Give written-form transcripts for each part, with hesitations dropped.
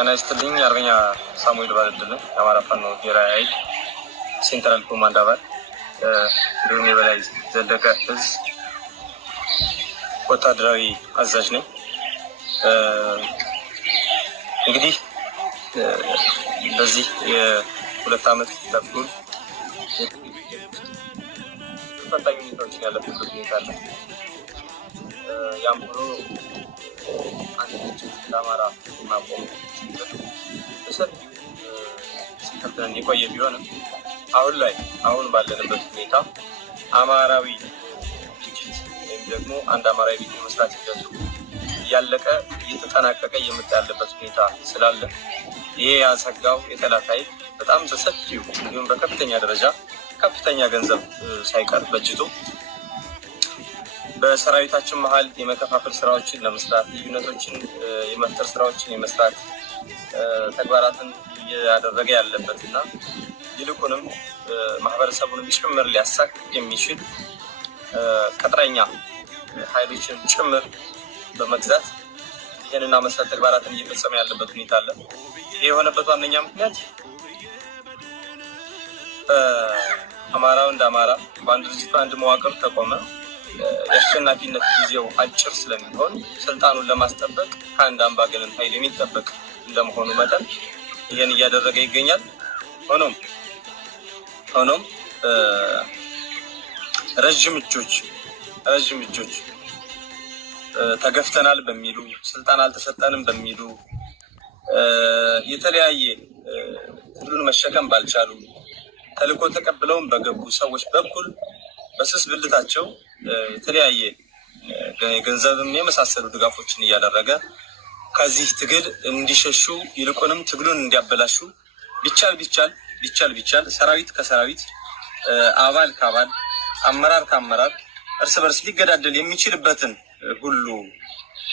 ጤና ይስጥልኝ። አርበኛ ሳሙኤል ባለድል የአማራ ፋኖ ብሔራዊ ኃይል ሴንትራል ኮማንድ አባል እንዲሁም የበላይ ዘለቀ እዝ ወታደራዊ አዛዥ ነኝ። እንግዲህ በዚህ የሁለት ዓመት ተኩል ፈታኝ ሁኔታዎችን ያለበት ሁኔታ አለ። ያም ሆኖ አንድ ድርጅት ለአማራ ማቆም በሰፊው ሲከተል እንዲቆየ ቢሆንም አሁን ባለንበት ሁኔታ አማራዊ ድርጅት ወይም ደግሞ አንድ አማራዊ ቤት መስራት ሂደቱ እያለቀ እየተጠናቀቀ እየመጣ ያለበት ሁኔታ ስላለ ይሄ ያሰጋው የጠላት ኃይል በጣም በሰፊው እንዲሁም በከፍተኛ ደረጃ ከፍተኛ ገንዘብ ሳይቀር በጅቶ በሰራዊታችን መሀል የመከፋፈል ስራዎችን ለመስራት ልዩነቶችን የመፍጠር ስራዎችን የመስራት ተግባራትን እያደረገ ያለበት እና ይልቁንም ማህበረሰቡን ጭምር ሊያሳቅ የሚችል ቅጥረኛ ኃይሎችን ጭምር በመግዛት ይህንና መሰል ተግባራትን እየፈጸመ ያለበት ሁኔታ አለ። ይህ የሆነበት ዋነኛ ምክንያት አማራው እንደ አማራ በአንድ ድርጅት በአንድ መዋቅር ተቆመ የአሸናፊነት ጊዜው አጭር ስለሚሆን ስልጣኑን ለማስጠበቅ ከአንድ አምባገነን ኃይል የሚጠበቅ እንደመሆኑ መጠን ይህን እያደረገ ይገኛል። ሆኖም ረዥም እጆች ተገፍተናል በሚሉ ስልጣን አልተሰጠንም በሚሉ የተለያየ ሁሉን መሸከም ባልቻሉ ተልዕኮ ተቀብለውም በገቡ ሰዎች በኩል በስስ ብልታቸው የተለያየ ገንዘብም የመሳሰሉ ድጋፎችን እያደረገ ከዚህ ትግል እንዲሸሹ ይልቁንም ትግሉን እንዲያበላሹ ቢቻል ሰራዊት ከሰራዊት አባል ከአባል አመራር ከአመራር እርስ በርስ ሊገዳደል የሚችልበትን ሁሉ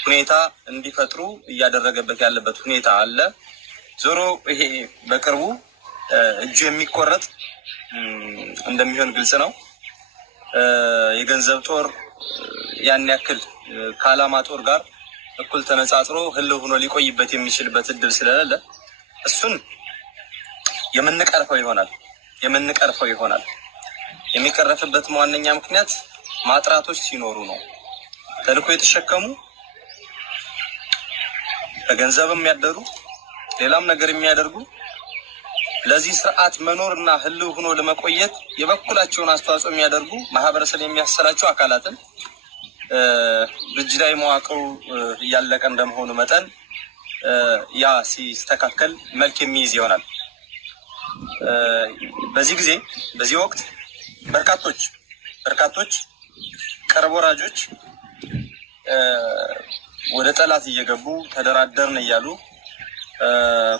ሁኔታ እንዲፈጥሩ እያደረገበት ያለበት ሁኔታ አለ። ዞሮ ይሄ በቅርቡ እጁ የሚቆረጥ እንደሚሆን ግልጽ ነው። የገንዘብ ጦር ያን ያክል ከዓላማ ጦር ጋር እኩል ተነጻጽሮ ህልው ሆኖ ሊቆይበት የሚችልበት እድል ስለሌለ እሱን የምንቀርፈው ይሆናል። የሚቀረፍበት ዋነኛ ምክንያት ማጥራቶች ሲኖሩ ነው። ተልዕኮ የተሸከሙ በገንዘብ የሚያደሩ ሌላም ነገር የሚያደርጉ ለዚህ ስርዓት መኖርና ህልው ሆኖ ለመቆየት የበኩላቸውን አስተዋጽኦ የሚያደርጉ ማህበረሰብ የሚያሰላቸው አካላትን ድርጅታዊ መዋቅሩ እያለቀ እንደመሆኑ መጠን ያ ሲስተካከል መልክ የሚይዝ ይሆናል። በዚህ ወቅት በርካቶች ቅርብ ወራጆች ወደ ጠላት እየገቡ ተደራደርን እያሉ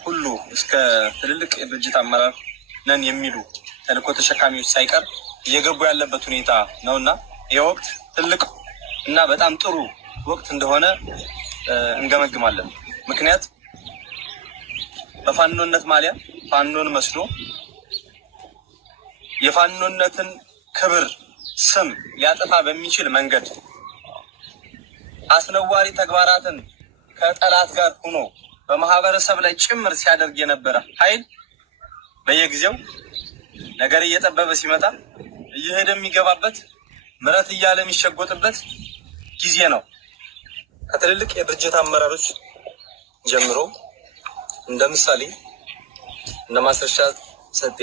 ሁሉ እስከ ትልልቅ የድርጅት አመራር ነን የሚሉ ተልዕኮ ተሸካሚዎች ሳይቀር እየገቡ ያለበት ሁኔታ ነውና ይህ ወቅት ትልቅ እና በጣም ጥሩ ወቅት እንደሆነ እንገመግማለን። ምክንያት በፋኖነት ማሊያ ፋኖን መስሎ የፋኖነትን ክብር ስም ሊያጠፋ በሚችል መንገድ አስነዋሪ ተግባራትን ከጠላት ጋር ሆኖ በማህበረሰብ ላይ ጭምር ሲያደርግ የነበረ ኃይል በየጊዜው ነገር እየጠበበ ሲመጣ እየሄደ የሚገባበት ምረት እያለ የሚሸጎጥበት ጊዜ ነው። ከትልልቅ የድርጅት አመራሮች ጀምሮ እንደ ምሳሌ እነ ማስረሻ ሰጤ፣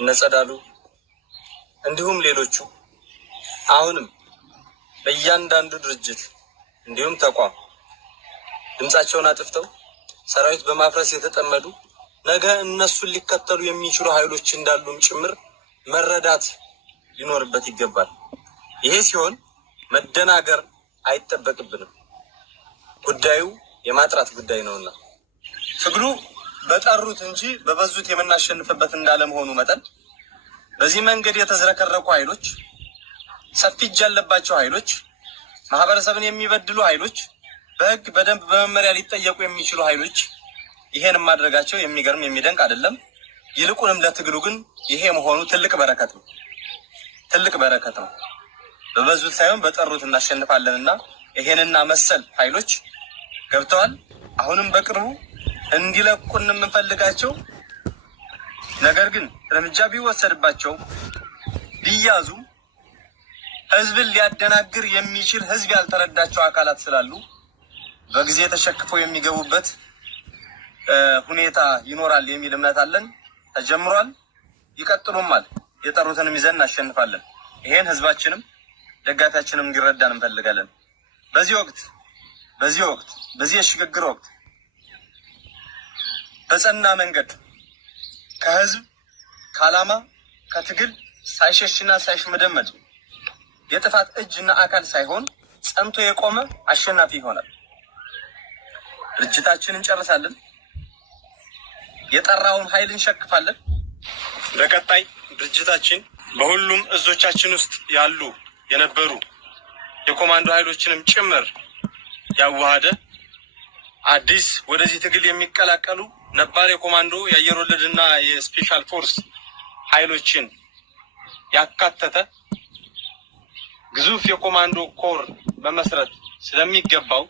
እነ ጸዳሉ እንዲሁም ሌሎቹ አሁንም በእያንዳንዱ ድርጅት እንዲሁም ተቋም ድምጻቸውን አጥፍተው ሰራዊት በማፍረስ የተጠመዱ ነገ እነሱን ሊከተሉ የሚችሉ ኃይሎች እንዳሉም ጭምር መረዳት ሊኖርበት ይገባል። ይሄ ሲሆን መደናገር አይጠበቅብንም። ጉዳዩ የማጥራት ጉዳይ ነውና ትግሉ በጠሩት እንጂ በበዙት የምናሸንፍበት እንዳለመሆኑ መጠን በዚህ መንገድ የተዝረከረኩ ኃይሎች፣ ሰፊ እጅ ያለባቸው ኃይሎች፣ ማህበረሰብን የሚበድሉ ኃይሎች፣ በህግ በደንብ በመመሪያ ሊጠየቁ የሚችሉ ኃይሎች ይሄን ማድረጋቸው የሚገርም የሚደንቅ አይደለም። ይልቁንም ለትግሉ ግን ይሄ መሆኑ ትልቅ በረከት ነው። በበዙት ሳይሆን በጠሩት እናሸንፋለንና ይሄንና መሰል ኃይሎች ገብተዋል። አሁንም በቅርቡ እንዲለቁን የምንፈልጋቸው ነገር ግን እርምጃ ቢወሰድባቸው ቢያዙ ህዝብን ሊያደናግር የሚችል ህዝብ ያልተረዳቸው አካላት ስላሉ በጊዜ ተሸክፈው የሚገቡበት ሁኔታ ይኖራል የሚል እምነት አለን። ተጀምሯል፣ ይቀጥሉማል። የጠሩትንም ይዘን እናሸንፋለን። ይሄን ህዝባችንም ደጋፊያችንም እንዲረዳን እንፈልጋለን። በዚህ የሽግግር ወቅት በጸና መንገድ ከህዝብ ከዓላማ ከትግል ሳይሸሽና ሳይሽመደመድ የጥፋት እጅና አካል ሳይሆን ጸንቶ የቆመ አሸናፊ ይሆናል። ድርጅታችንን እንጨርሳለን። የጠራውን ኃይል እንሸክፋለን። በቀጣይ ድርጅታችን በሁሉም እዞቻችን ውስጥ ያሉ የነበሩ የኮማንዶ ኃይሎችንም ጭምር ያዋሃደ አዲስ ወደዚህ ትግል የሚቀላቀሉ ነባር የኮማንዶ የአየር ወለድና የስፔሻል ፎርስ ኃይሎችን ያካተተ ግዙፍ የኮማንዶ ኮር መመስረት ስለሚገባው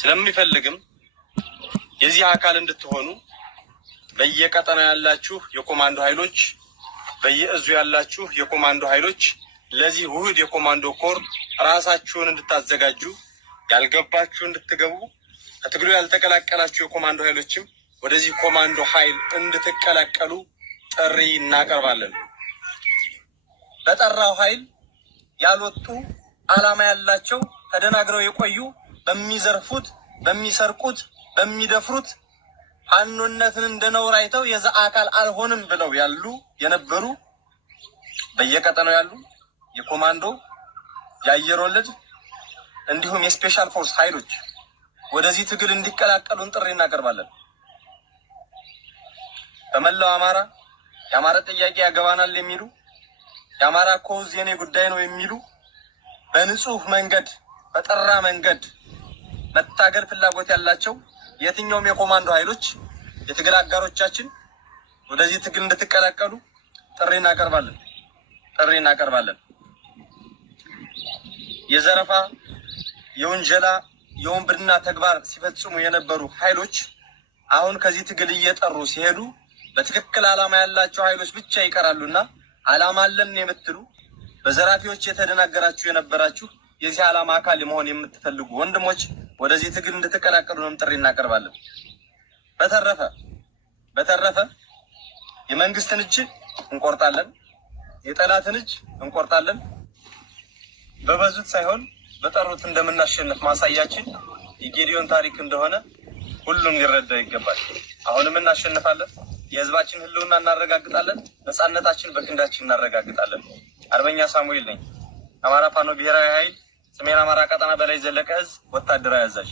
ስለሚፈልግም የዚህ አካል እንድትሆኑ በየቀጠናው ያላችሁ የኮማንዶ ኃይሎች በየእዙ ያላችሁ የኮማንዶ ኃይሎች ለዚህ ውህድ የኮማንዶ ኮር ራሳችሁን እንድታዘጋጁ ያልገባችሁ እንድትገቡ ከትግሉ ያልተቀላቀላችሁ የኮማንዶ ኃይሎችም ወደዚህ ኮማንዶ ኃይል እንድትቀላቀሉ ጥሪ እናቀርባለን። በጠራው ኃይል ያልወጡ ዓላማ ያላቸው ተደናግረው የቆዩ በሚዘርፉት፣ በሚሰርቁት፣ በሚደፍሩት ፋኖነትን እንደነውር አይተው የዛ አካል አልሆንም ብለው የነበሩ በየቀጠናው ያሉ የኮማንዶ የአየር ወለድ እንዲሁም የስፔሻል ፎርስ ኃይሎች ወደዚህ ትግል እንዲቀላቀሉን ጥሪ እናቀርባለን። በመላው አማራ የአማራ ጥያቄ ያገባናል የሚሉ የአማራ ኮዝ የኔ ጉዳይ ነው የሚሉ በንጹህ መንገድ በጠራ መንገድ መታገል ፍላጎት ያላቸው የትኛውም የኮማንዶ ኃይሎች የትግል አጋሮቻችን ወደዚህ ትግል እንድትቀላቀሉ ጥሪ እናቀርባለን። የዘረፋ የወንጀላ የወንብድና ተግባር ሲፈጽሙ የነበሩ ኃይሎች አሁን ከዚህ ትግል እየጠሩ ሲሄዱ በትክክል ዓላማ ያላቸው ኃይሎች ብቻ ይቀራሉና ዓላማ አለን የምትሉ በዘራፊዎች የተደናገራችሁ የነበራችሁ የዚህ ዓላማ አካል መሆን የምትፈልጉ ወንድሞች ወደዚህ ትግል እንድትቀላቀሉንም ጥሪ እናቀርባለን። በተረፈ የመንግስትን እጅ እንቆርጣለን፣ የጠላትን እጅ እንቆርጣለን። በበዙት ሳይሆን በጠሩት እንደምናሸንፍ ማሳያችን የጌዲዮን ታሪክ እንደሆነ ሁሉም ሊረዳ ይገባል። አሁንም እናሸንፋለን። የህዝባችን ህልውና እናረጋግጣለን። ነጻነታችን በክንዳችን እናረጋግጣለን። አርበኛ ሳሙኤል ነኝ። አማራ ፋኖ ብሔራዊ ኃይል ሰሜን አማራ ቀጠና በላይ ዘለቀ እዝ ወታደራዊ አዛዥ።